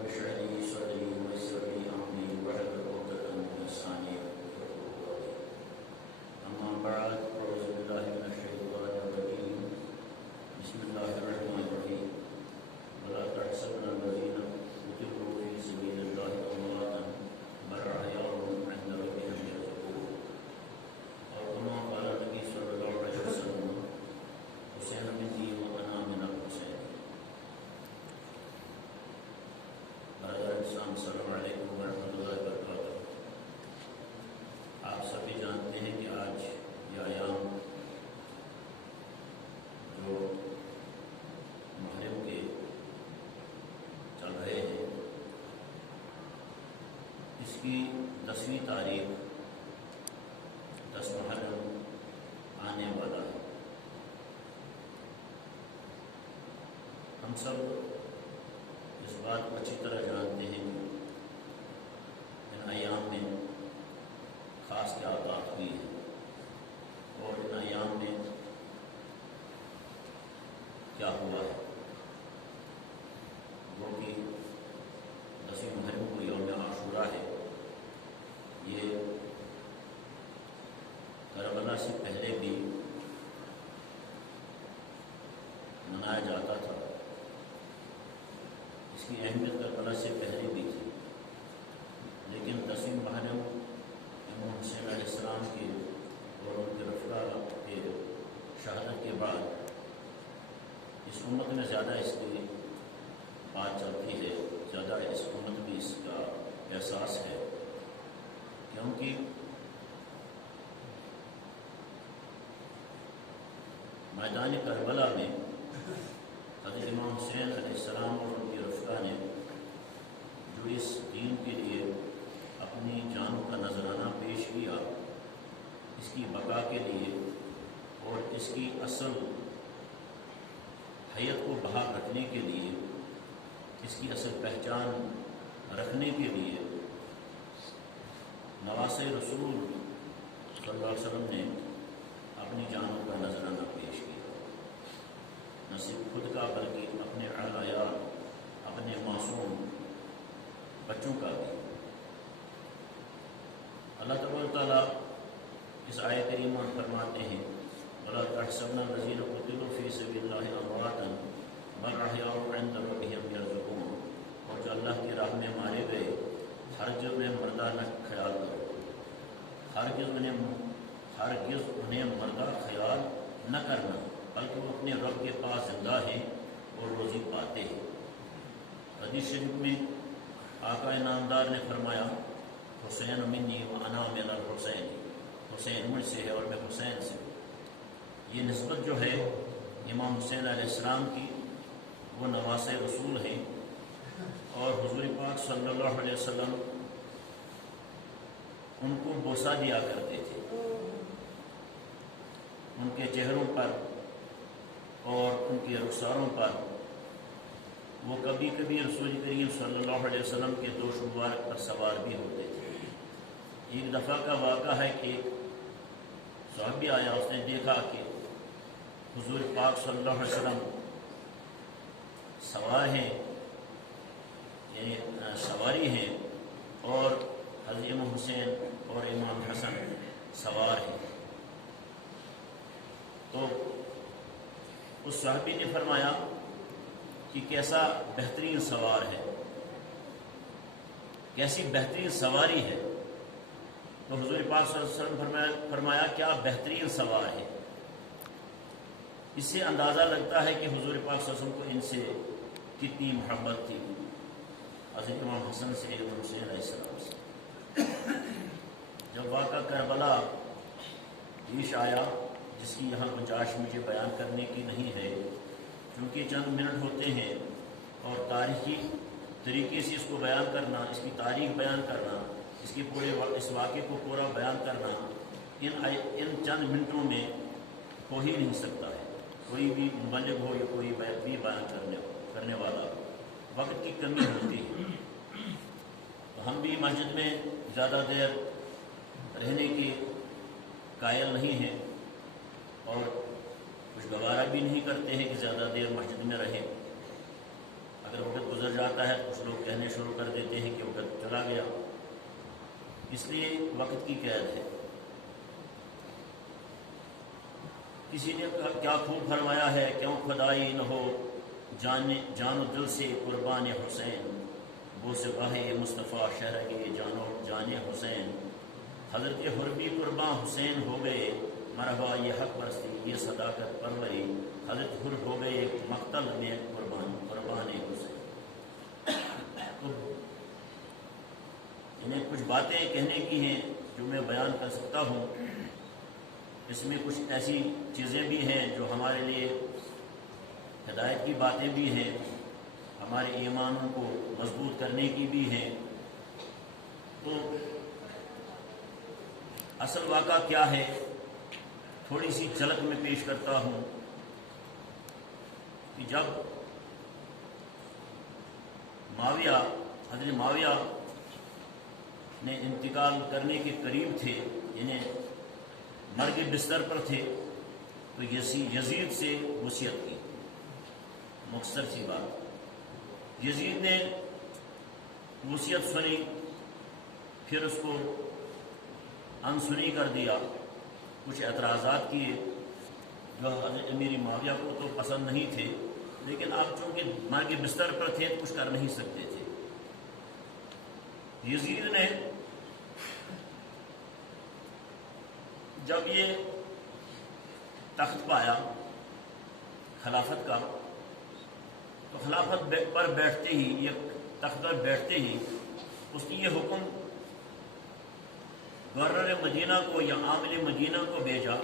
رب اشرح لي صدري ويسر لي امري واحلل عقدة من لساني يفقهوا قولي. اما بعد اعوذ بالله من الشيطان الرجيم. بسم الله الرحمن الرحيم. ولا تحسبن الذين قتلوا في سبيل الله امواتا بل احياء عند ربهم يرزقون. اور كما قال النبي صلى الله عليه وسلم حسین مني وانا من الحسین. برادر اسلام السلام علیکم ورحمۃ اللہ وبرکاتہ. آپ سبھی جانتے ہیں کہ آج یہ ایام جو محرم کے چل رہے ہیں اس کی 10ویں تاریخ 10 محرم آنے والا ہے. ہم سب اس بات کو اچھی طرح جانتے ہیں کہ ان ایام میں خاص کیا عطا ہوئی ہے اور ان ایام میں کیا ہوا ہے. وہ کہ 10 محرم کو یوم عاشورہ ہے. یہ کربلا سے پہلے بھی منایا جاتا تھا. اس کی اہمیت کربلا سے پہلے بھی تھی، لیکن 10 محرم امام حسین علیہ السلام کے اور ان کے رفقا کے شہادت کے بعد اس امت میں زیادہ اس کی بات چلتی ہے، زیادہ اس امت میں اس کا احساس ہے، کیونکہ میدان کربلا میں حضرت امام حسین علیہ السلام اور ان کے رفقا نے جو اس دین کے لیے اپنی جان کا نذرانہ پیش کیا، اس کی بقا کے لیے اور اس کی اصل حیت کو بحال رکھنے کے لیے، اس کی اصل پہچان رکھنے کے لیے نواسۂ رسول صلی اللہ علیہ وسلم نے اپنی جانوں کا نذرانہ پیش کیا. نہ صرف خود کا بلکہ اپنے اہل عیال، اپنے معصوم بچوں کا بھی. اللہ تبارک تعالیٰ اس آیت کریمہ میں فرماتے ہیں وَلَا تَحْسَبْنَ الَّذِينَ قُتِلُوا فِي سَبِيلِ اللَّهِ أَمْوَاتًا بَلْ أَحْيَاءٌ عِندَ رَبِّهِمْ يَرْزُقُونَ. اور جو اللہ کی راہ میں مارے گئے ہرگز انہیں مردہ نہ خیال کرو، ہرگز انہیں مردہ خیال نہ کرنا، بلکہ وہ اپنے رب کے پاس زندہ ہیں اور روزی پاتے ہیں. حدیث شریف میں آقا نامدار نے فرمایا حسین منی وانا من الحسین، حسین مجھ سے ہے اور میں حسین سے. یہ نسبت جو ہے امام حسین علیہ السلام کی، وہ نواسۂ رسول ہیں اور حضور پاک صلی اللہ علیہ وسلم ان کو بوسہ دیا کرتے تھے. ان کے چہروں پر اور ان کے رخساروں پر وہ کبھی کبھی رسول کریم صلی اللہ علیہ وسلم کے دوش مبارک پر سوار بھی ہوتے تھے. ایک دفعہ کا واقعہ ہے کہ ایک صحابی آیا، اس نے دیکھا کہ حضور پاک صلی اللہ علیہ وسلم سوار ہیں، یعنی سواری ہیں، اور حضرت امام حسین اور امام حسن سوار ہیں. تو اس صحابی نے فرمایا کہ کیسا بہترین سوار ہے، کیسی بہترین سواری ہے. تو حضور پاک صلی اللہ علیہ وسلم فرمایا کیا بہترین سوار ہے. اس سے اندازہ لگتا ہے کہ حضور پاک صلی اللہ علیہ وسلم کو ان سے کتنی محبت تھی، حضرت امام حسن سے، امام حسین علیہ السلام سے. جب واقعہ کربلا پیش آیا، جس کی یہاں گنجائش مجھے بیان کرنے کی نہیں ہے کیونکہ چند منٹ ہوتے ہیں، اور تاریخی طریقے سے اس کو بیان کرنا، اس کی تاریخ بیان کرنا، اس واقعے کو پورا بیان کرنا ان چند منٹوں میں ہو ہی نہیں سکتا ہے. کوئی بھی مبلغ ہو یا کوئی بھی بیان کرنے والا، وقت کی کمی ہوتی ہے. تو ہم بھی مسجد میں زیادہ دیر رہنے کے قائل نہیں ہیں اور کچھ گوارا بھی نہیں کرتے ہیں کہ زیادہ دیر مسجد میں رہیں. اگر وقت گزر جاتا ہے تو کچھ لوگ کہنے شروع کر دیتے ہیں کہ وقت چلا گیا، اس لیے وقت کی قید ہے۔ کسی نے کیا خوب فرمایا ہے، کیوں خدائی نہ ہو جان و دل سے قربان حسین، وہ سپاہ مصطفیٰ شہرگے جان حسین۔ حضرت حربی قرباں حسین ہو گئے، مرحبا یہ حق پرستی یہ صداقت پروری، حضرت حر ہو گئے مقتل میں قربان حسین۔ انہیں کچھ باتیں کہنے کی ہیں جو میں بیان کر سکتا ہوں، اس میں کچھ ایسی چیزیں بھی ہیں جو ہمارے لیے ہدایت کی باتیں بھی ہیں، ہمارے ایمانوں کو مضبوط کرنے کی بھی ہیں۔ تو اصل واقعہ کیا ہے، تھوڑی سی جھلک میں پیش کرتا ہوں کہ جب حضرت معاویہ نے انتقال کرنے کے قریب تھے، انہیں مرگ بستر پر تھے، تو یزید سے وصیت کی۔ مختصر سی بات، یزید نے وصیت سنی، پھر اس کو انسنی کر دیا، کچھ اعتراضات کیے جو حضرت امیر معاویہ کو تو پسند نہیں تھے، لیکن اب چونکہ مرگ بستر پر تھے تو کچھ کر نہیں سکتے تھے۔ یزید نے جب یہ تخت پایا خلافت کا، تو خلافت پر بیٹھتے ہی، یہ تخت پر بیٹھتے ہی اس نے یہ حکم گورنر مدینہ کو یا عامل مدینہ کو بھیجا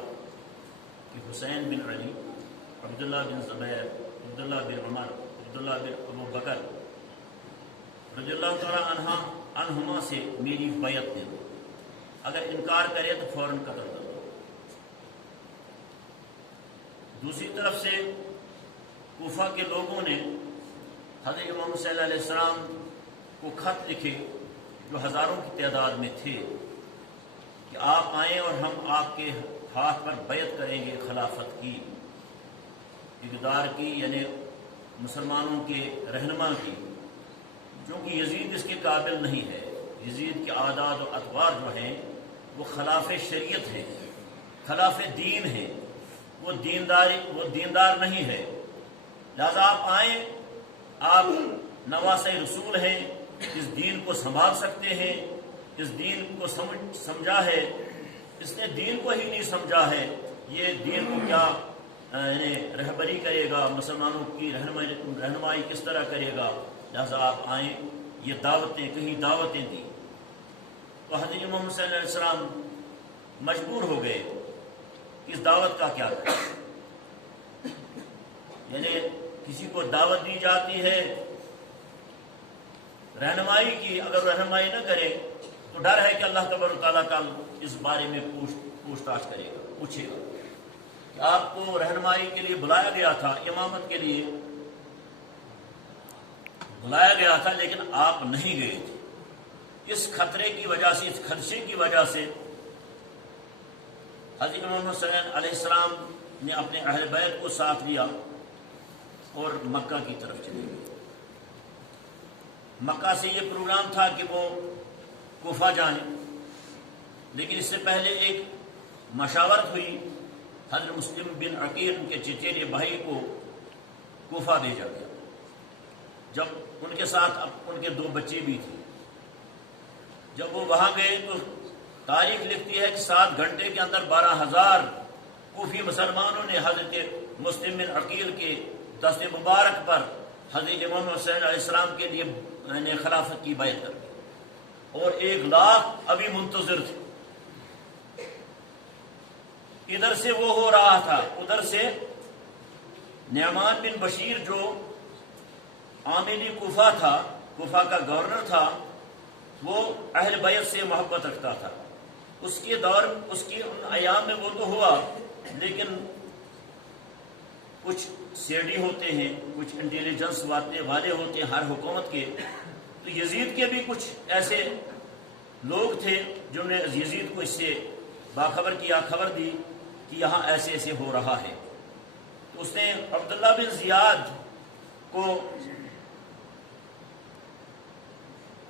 کہ حسین بن علی، عبداللہ بن زبیر، عبداللہ بن عمر، عبداللہ بن ابو بکر رضی اللہ تعالیٰ عنہما سے میری بیعت دے دو، اگر انکار کرے تو فوراً قتل کر دو۔ دوسری طرف سے کوفہ کے لوگوں نے حضرت امام صلی اللہ علیہ السلام کو خط لکھے جو ہزاروں کی تعداد میں تھے کہ آپ آئیں اور ہم آپ کے ہاتھ پر بیعت کریں گے خلافت کی، اقتدار کی، یعنی مسلمانوں کے رہنما کی، کیونکہ یزید اس کے قابل نہیں ہے۔ یزید کے عادات و اطوار جو ہیں وہ خلاف شریعت ہیں، خلاف دین ہیں، وہ دیندار نہیں ہے۔ لہذا آپ آئیں، آپ نواسۂ رسول ہیں، اس دین کو سنبھال سکتے ہیں، اس دین کو سمجھا ہے، اس نے دین کو ہی نہیں سمجھا ہے، یہ دین کو کیا رہبری کرے گا، مسلمانوں کی رہنمائی کس طرح کرے گا، لہذا آپ آئیں۔ یہ دعوتیں کہیں دعوتیں دیں، تو حضرت محمد صلی اللہ علیہ وسلم مجبور ہو گئے اس دعوت کا کیا کریں۔ یعنی کسی کو دعوت دی جاتی ہے رہنمائی کی، اگر رہنمائی نہ کرے تو ڈر ہے کہ اللہ تبارک و تعالیٰ کل اس بارے میں پوچھ تاچھ کرے گا، پوچھے گا کہ آپ کو رہنمائی کے لیے بلایا گیا تھا، امامت کے لیے بلایا گیا تھا، لیکن آپ نہیں گئے تھے۔ اس خطرے کی وجہ سے، اس خدشے کی وجہ سے حضرت محمد صلی اللہ علیہ السلام نے اپنے اہل بیت کو ساتھ لیا اور مکہ کی طرف چلے گئے۔ مکہ سے یہ پروگرام تھا کہ وہ کوفہ جائیں، لیکن اس سے پہلے ایک مشاورت ہوئی، حضرت مسلم بن عقیل کے چچیرے بھائی کو کوفہ بھیجا گیا، جب ان کے ساتھ اب ان کے 2 بچے بھی تھے۔ جب وہ وہاں گئے تو تاریخ لکھتی ہے کہ 7 گھنٹے کے اندر 12,000 کوفی مسلمانوں نے حضرت مسلم بن عقیل کے دست مبارک پر حضرت محمد صلی اللہ علیہ السلام کے لیے خلافت کی بیعت کر دی، اور 1 لاکھ ابھی منتظر تھے۔ ادھر سے وہ ہو رہا تھا، ادھر سے نعمان بن بشیر جو عاملی کوفہ تھا، کوفہ کا گورنر تھا، وہ اہل بیت سے محبت رکھتا تھا۔ اس کے ان ایام میں وہ تو ہوا، لیکن کچھ سیڈی ہوتے ہیں، کچھ انٹیلیجنس والے ہوتے ہیں ہر حکومت کے، تو یزید کے بھی کچھ ایسے لوگ تھے جنہوں نے یزید کو اس سے باخبر کیا، خبر دی کہ یہاں ایسے ایسے ہو رہا ہے۔ تو اس نے عبداللہ بن زیاد کو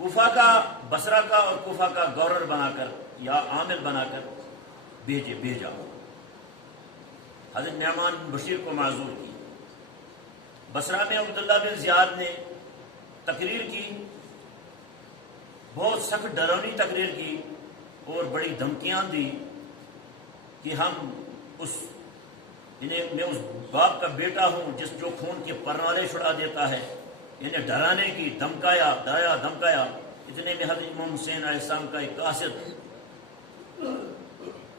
کوفہ کا، بصرہ کا اور کوفہ کا گورنر بنا کر یا عامل بنا کر بھیجا. حضرت نعمان بن بشیر کو معذور کی. بصرہ میں عبداللہ بن زیاد نے تقریر کی، بہت سخت ڈراؤنی تقریر کی اور بڑی دھمکیاں دی کہ میں اس باپ کا بیٹا ہوں جو خون کے پروالے چھڑا دیتا ہے. انہیں ڈرانے کی، دھمکایا. اتنے میں حضرت امام حسین علیہ السلام کا ایک قاصد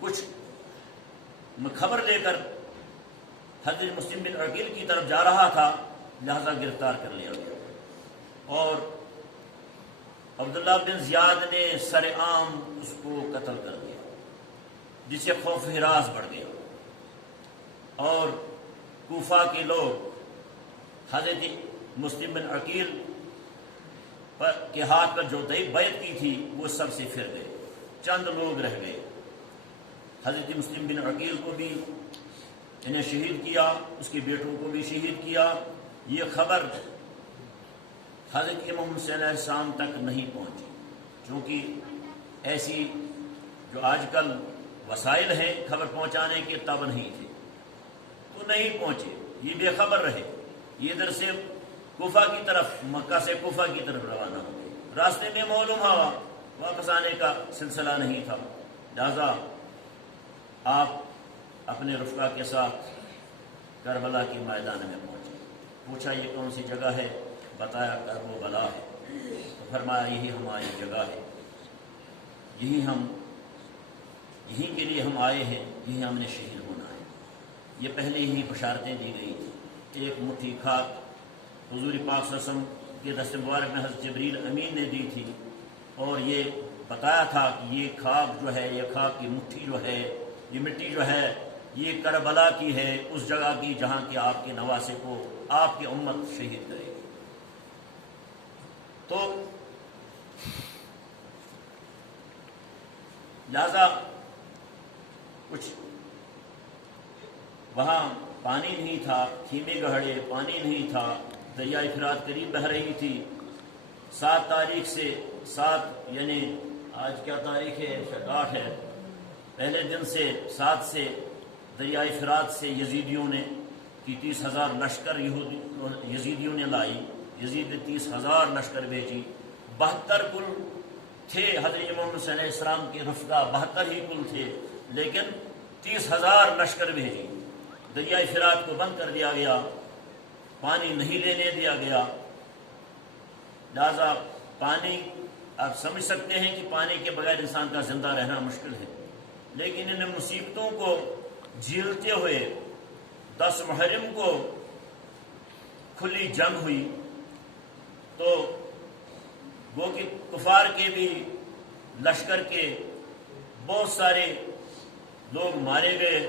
کچھ خبر لے کر حضرت مسلم بن عقیل کی طرف جا رہا تھا، لہذا گرفتار کر لیا گیا اور عبداللہ بن زیاد نے سر عام اس کو قتل کر دیا، جس سے خوف ہراس بڑھ گیا. اور کوفہ کے لوگ حضرت مسلم بن عقیل کے ہاتھ پر جو بیعت کی تھی وہ سب سے پھر گئے، چند لوگ رہ گئے. حضرت مسلم بن عقیل کو بھی انہیں شہید کیا، اس کے بیٹوں کو بھی شہید کیا. یہ خبر حضرت امام حسین علیہ السلام تک نہیں پہنچی، چونکہ ایسی جو آج کل وسائل ہیں خبر پہنچانے کے تب نہیں تھے، تو نہیں پہنچے. یہ بے خبر رہے. یہ ادھر سے کوفہ کی طرف، مکہ سے کوفہ کی طرف روانہ ہو گئے. راستے میں معلوم ہوا واپس آنے کا سلسلہ نہیں تھا، لہذا آپ اپنے رفقا کے ساتھ کربلا کے میدان میں پہنچے. پوچھا یہ کون سی جگہ ہے؟ بتایا کربلا ہے. تو فرمایا یہی ہماری جگہ ہے، یہیں کے لیے ہم آئے ہیں، یہیں ہم نے شہید ہونا ہے. یہ پہلے ہی بشارتیں دی گئی تھی. ایک مٹھی خاک حضور پاک صلی اللہ علیہ وسلم کے دست مبارک میں حضرت جبریل امین نے دی تھی اور یہ بتایا تھا کہ یہ خاک جو ہے، یہ خاک کی مٹھی جو ہے، یہ مٹی جو ہے، یہ کربلا کی ہے، اس جگہ کی جہاں کہ آپ کے نواسے کو آپ کی امت شہید کرے گی. تو لہذا کچھ وہاں پانی نہیں تھا، خیمے گہڑے، پانی نہیں تھا. دریائے فرات قریب بہ رہی تھی. 7 تاریخ سے 7 یعنی آج کیا تاریخ ہے؟ 8 ہے. پہلے دن سے 7 سے دریائے فرات سے یزیدیوں نے 30,000 لشکر یزیدیوں نے لائی. یزید نے 30,000 لشکر بھیجی. 72 کل تھے حضرت امام حسین علیہ السلام کے رفقا، 72 ہی کل تھے، لیکن 30,000 لشکر بھیجی. دریائے فرات کو بند کر دیا گیا، پانی نہیں لینے دیا گیا. لہذا پانی، آپ سمجھ سکتے ہیں کہ پانی کے بغیر انسان کا زندہ رہنا مشکل ہے. لیکن ان مصیبتوں کو جھیلتے ہوئے 10 محرم کو کھلی جنگ ہوئی تو وہ کہ کفار کے بھی لشکر کے بہت سارے لوگ مارے گئے.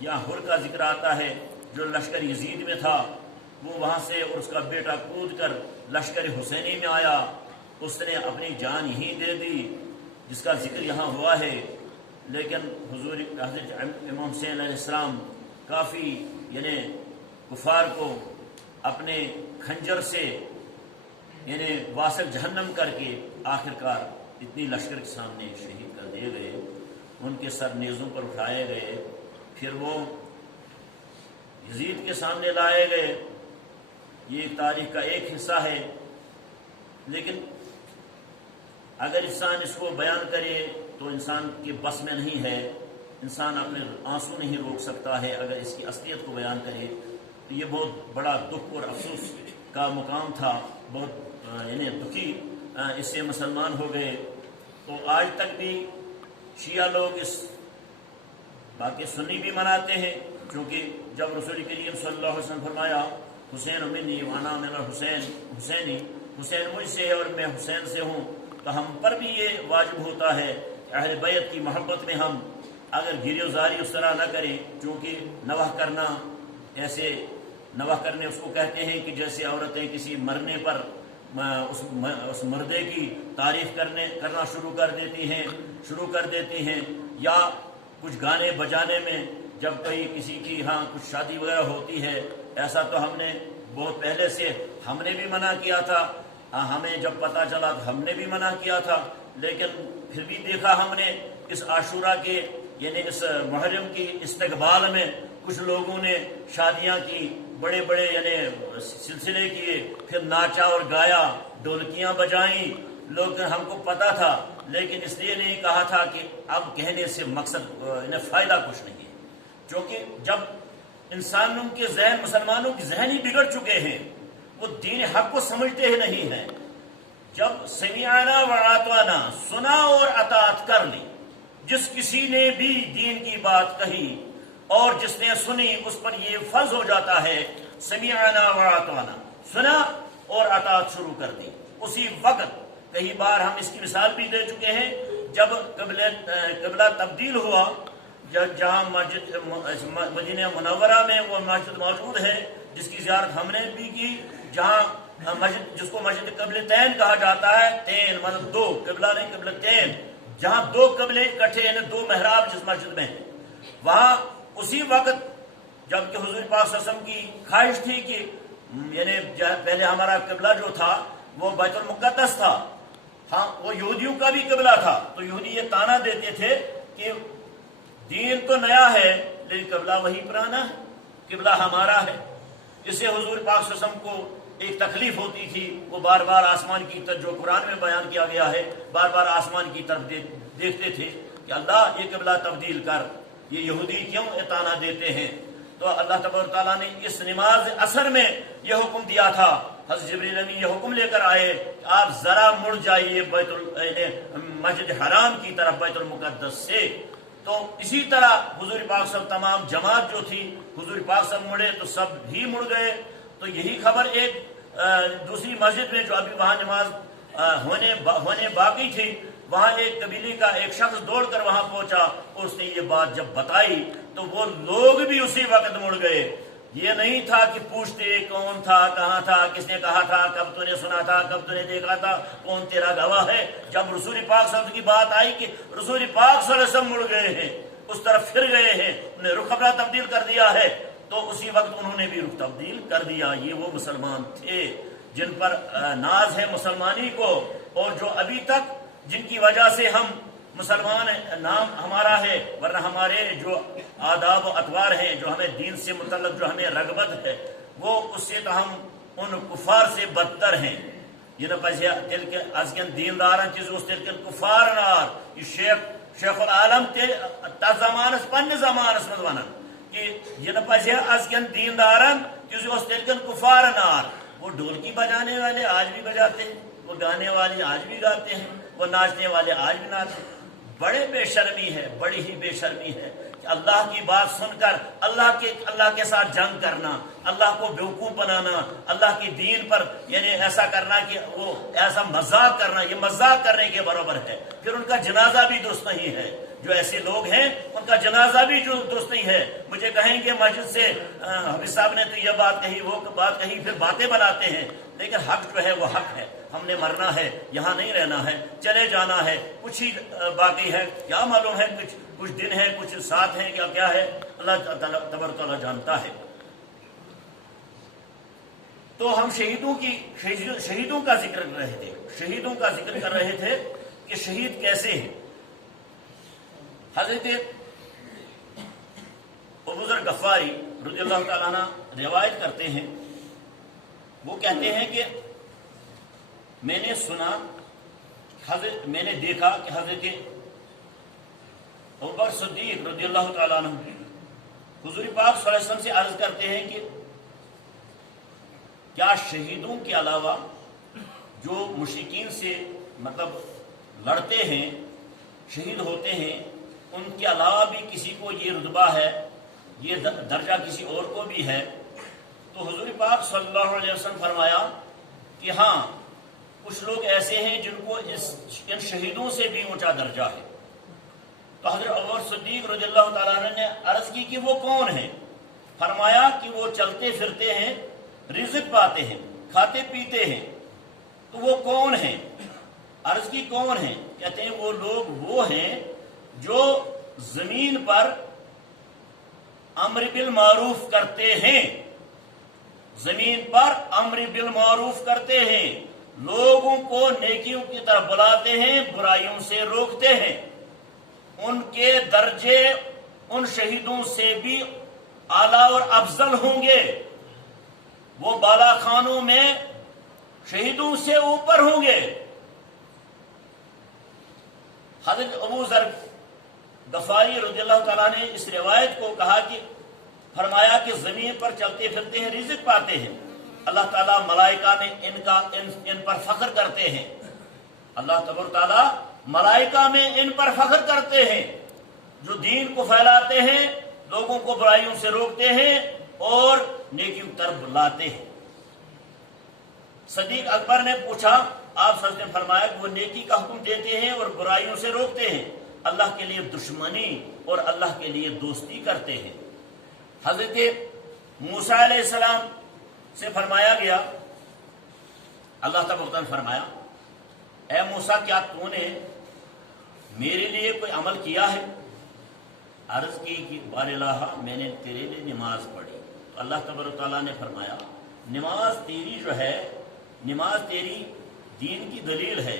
یہاں ہر کا ذکر آتا ہے جو لشکر یزید میں تھا، وہ وہاں سے اور اس کا بیٹا کود کر لشکر حسینی میں آیا. اس نے اپنی جان ہی دے دی، جس کا ذکر یہاں ہوا ہے. لیکن حضور حضرت امام حسین علیہ السلام کافی یعنی کفار کو اپنے خنجر سے یعنی واسق جہنم کر کے آخرکار اتنی لشکر کے سامنے شہید کر دیے گئے. ان کے سر نیزوں پر اٹھائے گئے، پھر وہ یزید کے سامنے لائے گئے. یہ ایک تاریخ کا ایک حصہ ہے، لیکن اگر انسان اس کو بیان کرے تو انسان کے بس میں نہیں ہے. انسان اپنے آنسو نہیں روک سکتا ہے. اگر اس کی اصلیت کو بیان کرے تو یہ بہت بڑا دکھ اور افسوس کا مقام تھا. بہت یعنی دکھی اس سے مسلمان ہو گئے. تو آج تک بھی شیعہ لوگ اس باقی سنی بھی مناتے ہیں، کیونکہ جب رسول کریم صلی اللہ علیہ وسلم فرمایا حسین منی وانا من الحسین حسینی، حسین مجھ سے ہے اور میں حسین سے ہوں، تو ہم پر بھی یہ واجب ہوتا ہے اہل بیت کی محبت میں ہم اگر گیری و زاری اس طرح نہ کریں. کیونکہ نواح کرنا، ایسے نواح کرنے اس کو کہتے ہیں کہ جیسے عورتیں کسی مرنے پر اس مردے کی تعریف کرنا شروع کر دیتی ہیں یا کچھ گانے بجانے میں جب کوئی کسی کی ہاں کچھ شادی وغیرہ ہوتی ہے. ایسا تو ہم نے بہت پہلے سے ہم نے بھی منع کیا تھا، ہمیں جب پتہ چلا تو ہم نے بھی منع کیا تھا، لیکن پھر بھی دیکھا ہم نے اس عاشورہ کے یعنی اس محرم کی استقبال میں کچھ لوگوں نے شادیاں کی، بڑے بڑے یعنی سلسلے کیے، پھر ناچا اور گایا، ڈولکیاں بجائیں لوگ، ہم کو پتہ تھا، لیکن اس لیے نہیں کہا تھا کہ اب کہنے سے مقصد انہیں فائدہ کچھ نہیں ہے، کیونکہ جب انسانوں کے ذہن، مسلمانوں کے ذہن ہی بگڑ چکے ہیں، وہ دین حق کو سمجھتے ہی نہیں ہیں۔ جب سمعنا و اطعنا، سنا اور اطاعت کر لی، جس کسی نے بھی دین کی بات کہی اور جس نے سنی اس پر یہ فرض ہو جاتا ہے سمعنا و اطعنا، سنا اور اطاعت شروع کر دی اسی وقت۔ کئی بار ہم اس کی مثال بھی دے چکے ہیں، جب قبلہ تبدیل ہوا، جہاں مدینہ منورہ میں وہ مسجد موجود ہے جس کی زیارت ہم نے بھی کی، جہاں مسجد جس کو مسجد قبلتین کہا جاتا ہے، تین مطلب دو قبلہ نہیں، قبلتین، جہاں دو قبلے اکٹھے یعنی دو محراب جس مسجد میں ہیں، وہاں اسی وقت جبکہ حضور پاک صلی اللہ علیہ وسلم کی خواہش تھی کہ یعنی پہلے ہمارا قبلہ جو تھا وہ بیت المقدس تھا، ہاں وہ یہودیوں کا بھی قبلہ تھا، تو یہودی یہ تانا دیتے تھے کہ دین تو نیا ہے لیکن قبلہ وہی پرانا ہے، قبلہ ہمارا ہے۔ اس سے حضور پاک صلی اللہ علیہ وسلم کو ایک تکلیف ہوتی تھی، وہ بار بار آسمان کی طرف، جو قرآن میں بیان کیا گیا ہے، بار بار آسمان کی طرف دیکھتے تھے کہ اللہ یہ قبلہ تبدیل کر، یہ یہودی کیوں اطانا دیتے ہیں؟ تو اللہ تبارک تعالیٰ نے اس نماز عصر میں یہ حکم دیا تھا، حضرت جبریل امین یہ حکم لے کر آئے کہ آپ ذرا مڑ جائیے مسجد حرام کی طرف، بیت المقدس سے۔ تو اسی طرح حضور پاک صاحب تمام جماعت جو تھی، حضور پاک صاحب مڑے تو سب بھی مڑ گئے۔ تو یہی خبر ایک دوسری مسجد میں جو ابھی وہاں نماز ہونے باقی تھی، وہاں ایک قبیلے کا ایک شخص دوڑ کر وہاں پہنچا، اس نے یہ بات جب بتائی تو وہ لوگ بھی اسی وقت مڑ گئے۔ یہ نہیں تھا کہ پوچھتے کون تھا، کہاں تھا، کس نے کہا تھا، کب تو نے سنا تھا، کب تو نے دیکھا تھا، کون تیرا گواہ ہے۔ جب رسول پاک صلی اللہ علیہ وسلم کی بات آئی کہ رسول پاک صلی اللہ علیہ وسلم مڑ گئے ہیں، اس طرف پھر گئے ہیں، انہیں رخ اپنا تبدیل کر دیا ہے، تو اسی وقت انہوں نے بھی رخ تبدیل کر دیا۔ یہ وہ مسلمان تھے جن پر ناز ہے مسلمانی کو، اور جو ابھی تک جن کی وجہ سے ہم مسلمان نام ہمارا ہے، ورنہ ہمارے جو آداب و اطوار ہیں، جو ہمیں دین سے متعلق جو ہمیں رغبت ہے، وہ اس سے تو ہم ان کفار سے بدتر ہیں۔ یہ نہ پزیا تیل کے ازکن دیندارن چیز اس تیل کے کفار نار، یہ شیخ العالم تا زمانس پن زمانس مز ونان کہ یہ نہ پزیا ازکن دیندارن چیز اس تیل کے کفار نار۔ وہ ڈھولکی بجانے والے آج بھی بجاتے ہیں، وہ گانے والے آج بھی گاتے ہیں، وہ ناچنے والے آج بھی ناچتے ہیں۔ بڑے بے شرمی ہے، بڑی ہی بے شرمی ہے کہ اللہ کی بات سن کر اللہ کے ساتھ جنگ کرنا، اللہ کو بیوقوف بنانا، اللہ کی دین پر یعنی ایسا کرنا کہ وہ ایسا مذاق کرنا، یہ مذاق کرنے کے برابر ہے۔ پھر ان کا جنازہ بھی درست نہیں ہے، جو ایسے لوگ ہیں ان کا جنازہ بھی جو درست نہیں ہے۔ مجھے کہیں گے مسجد سے حافظ صاحب نے تو یہ بات کہی، وہ بات کہی، پھر باتیں بناتے ہیں، لیکن حق جو ہے وہ حق ہے، ہم نے مرنا ہے، یہاں نہیں رہنا ہے، چلے جانا ہے، کچھ ہی باقی ہے، کیا معلوم ہے، کچھ دن ہے، کچھ ساتھ ہیں، کیا ہے، اللہ تبارک تعالیٰ جانتا ہے۔ تو ہم شہیدوں کا ذکر کر رہے تھے، شہیدوں کا ذکر کر رہے تھے کہ شہید کیسے ہیں۔ حضرت ابوذر غفاری رضی اللہ تعالیٰ عنہ روایت کرتے ہیں، وہ کہتے ہیں کہ میں نے سنا، میں نے دیکھا کہ حضرت ابوبکر صدیق رضی اللہ تعالیٰ عنہ حضور پاک صلی اللہ علیہ وسلم سے عرض کرتے ہیں کہ کیا شہیدوں کے علاوہ جو مشرکین سے مطلب لڑتے ہیں، شہید ہوتے ہیں، ان کے علاوہ بھی کسی کو یہ رتبہ ہے، یہ درجہ کسی اور کو بھی ہے؟ تو حضور پاک صلی اللہ علیہ وسلم فرمایا کہ ہاں، کچھ لوگ ایسے ہیں جن کو ان شہیدوں سے بھی اونچا درجہ ہے۔ تو حضرت ابوبکر صدیق رضی اللہ تعالیٰ عنہ نے عرض کی کہ وہ کون ہیں؟ فرمایا کہ وہ چلتے پھرتے ہیں، رزق پاتے ہیں، کھاتے پیتے ہیں۔ تو وہ کون ہیں؟ عرض کی کون ہیں؟ کہتے ہیں وہ لوگ وہ ہیں جو زمین پر امر بالمعروف کرتے ہیں، زمین پر امر بالمعروف کرتے ہیں، لوگوں کو نیکیوں کی طرف بلاتے ہیں، برائیوں سے روکتے ہیں، ان کے درجے ان شہیدوں سے بھی اعلیٰ اور افضل ہوں گے، وہ بالا خانوں میں شہیدوں سے اوپر ہوں گے۔ حضرت ابو ذر غفاری رضی اللہ تعالیٰ نے اس روایت کو کہا کہ فرمایا کہ زمین پر چلتے پھرتے ہیں، رزق پاتے ہیں، اللہ تعالیٰ ملائکہ میں ان پر فخر کرتے ہیں، اللہ تبارک تعالیٰ ملائکہ میں ان پر فخر کرتے ہیں جو دین کو پھیلاتے ہیں، لوگوں کو برائیوں سے روکتے ہیں اور نیکیوں کی طرف بلاتے ہیں۔ صدیق اکبر نے پوچھا، آپ صلی اللہ علیہ وسلم نے فرمایا کہ وہ نیکی کا حکم دیتے ہیں اور برائیوں سے روکتے ہیں، اللہ کے لیے دشمنی اور اللہ کے لیے دوستی کرتے ہیں۔ حضرت موسیٰ علیہ السلام سے فرمایا گیا، اللہ تبارک نے فرمایا، اے موسیٰ کیا تو نے میرے لیے کوئی عمل کیا ہے؟ عرض کی کہ بار الہ میں نے تیرے لیے نماز پڑھی۔ تو اللہ تبارک تعالیٰ نے فرمایا، نماز تیری جو ہے، نماز تیری دین کی دلیل ہے،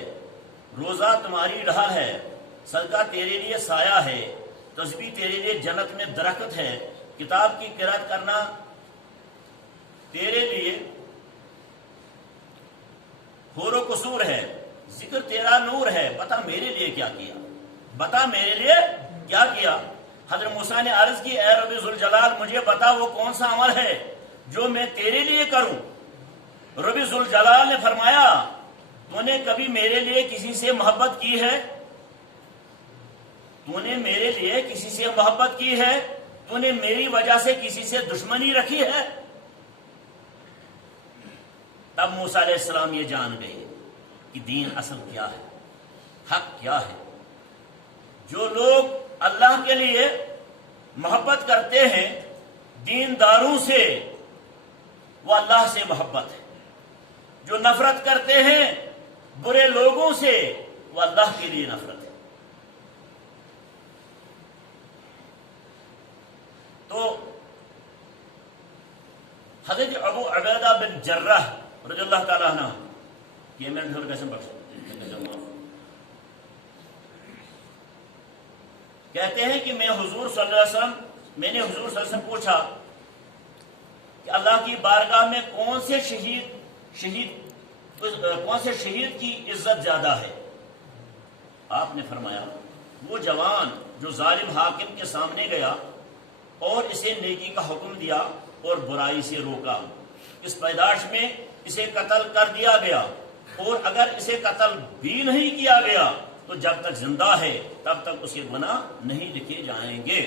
روزہ تمہاری ڈھال ہے، صدقہ تیرے لیے سایہ ہے، تسبیح تیرے لیے جنت میں درخت ہے، کتاب کی قرأت کرنا تیرے لیے حور و قصور ہے، ذکر تیرا نور ہے، بتا میرے لیے کیا کیا، بتا میرے لیے کیا کیا۔ حضرت موسیٰ نے عرض کی، اے رب ذوالجلال مجھے بتا وہ کون سا عمل ہے جو میں تیرے لیے کروں۔ رب ذوالجلال نے فرمایا، تو نے کبھی میرے لیے کسی سے محبت کی ہے؟ تو نے میرے لیے کسی سے محبت کی ہے؟ تو نے میری وجہ سے کسی سے دشمنی رکھی ہے؟ تب موسیٰ علیہ السلام یہ جان گئے کہ دین اصل کیا ہے، حق کیا ہے۔ جو لوگ اللہ کے لیے محبت کرتے ہیں دینداروں سے، وہ اللہ سے محبت ہے، جو نفرت کرتے ہیں برے لوگوں سے، وہ اللہ کے لیے نفرت ہے۔ تو حضرت ابو عبیدہ بن جرح رضی اللہ تعالیٰ عنہ، یہ میں نے کیسے بخش کہتے ہیں کہ میں نے حضور صلی اللہ علیہ وسلم پوچھا کہ اللہ کی بارگاہ میں کون سے شہید کی عزت زیادہ ہے؟ آپ نے فرمایا، وہ جوان جو ظالم حاکم کے سامنے گیا اور اسے نیکی کا حکم دیا اور برائی سے روکا، اس پیدائش میں اسے قتل کر دیا گیا، اور اگر اسے قتل بھی نہیں کیا گیا تو جب تک زندہ ہے تب تک اسے گناہ نہیں لکھے جائیں گے۔